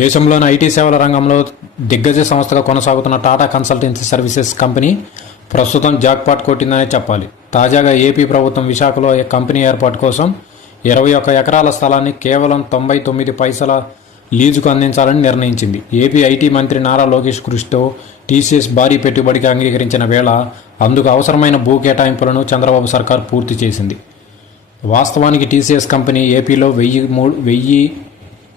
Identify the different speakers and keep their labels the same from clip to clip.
Speaker 1: దేశంలోని ఐటీ సేవల రంగంలో దిగ్గజ సంస్థగా కొనసాగుతున్న టాటా కన్సల్టెన్సీ సర్వీసెస్ కంపెనీ ప్రస్తుతం జాక్పాట్ కొట్టిందనే చెప్పాలి. తాజాగా ఏపీ ప్రభుత్వం విశాఖలో కంపెనీ ఏర్పాటు కోసం ఇరవై ఒక్క ఎకరాల స్థలాన్ని కేవలం తొంభై తొమ్మిది పైసల లీజుకు అందించాలని నిర్ణయించింది. ఏపీ ఐటీ మంత్రి నారా లోకేష్ కృషితో టీసీఎస్ భారీ పెట్టుబడికి అంగీకరించిన వేళ అందుకు అవసరమైన భూ కేటాయింపులను చంద్రబాబు సర్కార్ పూర్తి చేసింది. వాస్తవానికి టీసీఎస్ కంపెనీ ఏపీలో వెయ్యి మూడు వెయ్యి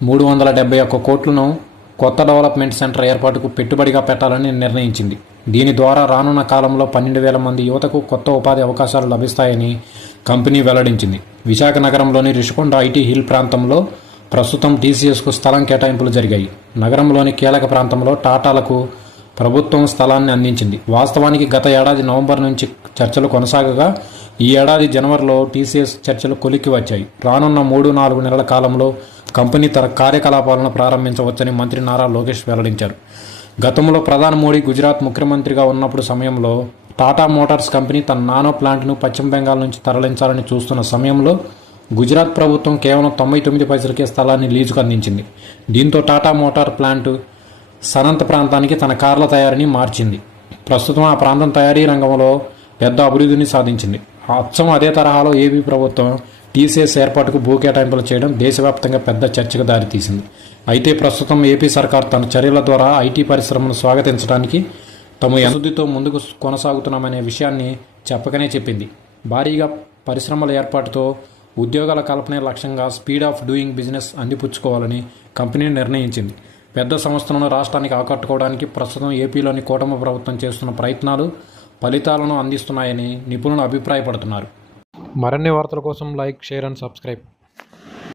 Speaker 1: మూడు వందల డెబ్బై ఒక్క కోట్లను కొత్త డెవలప్మెంట్ సెంటర్ ఏర్పాటుకు పెట్టుబడిగా పెట్టాలని నిర్ణయించింది. దీని ద్వారా రానున్న కాలంలో పన్నెండు వేల మంది యువతకు కొత్త ఉపాధి అవకాశాలు లభిస్తాయని కంపెనీ వెల్లడించింది. విశాఖ నగరంలోని రిషికొండ ఐటీ హిల్ ప్రాంతంలో ప్రస్తుతం టీసీఎస్కు స్థలం కేటాయింపులు జరిగాయి. నగరంలోని కీలక ప్రాంతంలో టాటాలకు ప్రభుత్వం స్థలాన్ని అందించింది. వాస్తవానికి గత ఏడాది నవంబర్ నుంచి చర్చలు కొనసాగగా ఈ ఏడాది జనవరిలో టీసీఎస్ చర్చలు కొలిక్కి వచ్చాయి. రానున్న మూడు నాలుగు నెలల కాలంలో కంపెనీ తన కార్యకలాపాలను ప్రారంభించవచ్చని మంత్రి నారా లోకేష్ వెల్లడించారు. గతంలో ప్రధాని మోడీ గుజరాత్ ముఖ్యమంత్రిగా ఉన్నప్పుడు సమయంలో టాటా మోటార్స్ కంపెనీ తన నానో ప్లాంట్ను పశ్చిమ బెంగాల్ నుంచి తరలించాలని చూస్తున్న సమయంలో గుజరాత్ ప్రభుత్వం కేవలం తొంభై తొమ్మిది పైసలకే స్థలాన్ని లీజుకు అందించింది. దీంతో టాటా మోటార్ ప్లాంట్ సనంత ప్రాంతానికి తన కార్ల తయారీని మార్చింది. ప్రస్తుతం ఆ ప్రాంతం తయారీ రంగంలో పెద్ద అభివృద్ధిని సాధించింది. అచ్చం అదే తరహాలో ఏపీ ప్రభుత్వం టీసీఎస్ ఏర్పాటుకు భూ కేటాయింపులు చేయడం దేశవ్యాప్తంగా పెద్ద చర్చకు దారితీసింది. అయితే ప్రస్తుతం ఏపీ సర్కార్ తన చర్యల ద్వారా ఐటీ పరిశ్రమను స్వాగతించడానికి తమ ఎనుదితో ముందుకు కొనసాగుతున్నామనే విషయాన్ని చెప్పకనే చెప్పింది. భారీగా పరిశ్రమల ఏర్పాటుతో ఉద్యోగాల కల్పనే లక్ష్యంగా స్పీడ్ ఆఫ్ డూయింగ్ బిజినెస్ అందిపుచ్చుకోవాలని కంపెనీ నిర్ణయించింది. పెద్ద సంస్థలను రాష్ట్రానికి ఆకట్టుకోవడానికి ప్రస్తుతం ఏపీలోని కూటమి ప్రభుత్వం చేస్తున్న ప్రయత్నాలు ఫలితాలను అందిస్తున్నాయని నిపుణులు అభిప్రాయపడుతున్నారు. మరిన్ని వార్తల కోసం లైక్ షేర్ అండ్ సబ్స్క్రైబ్.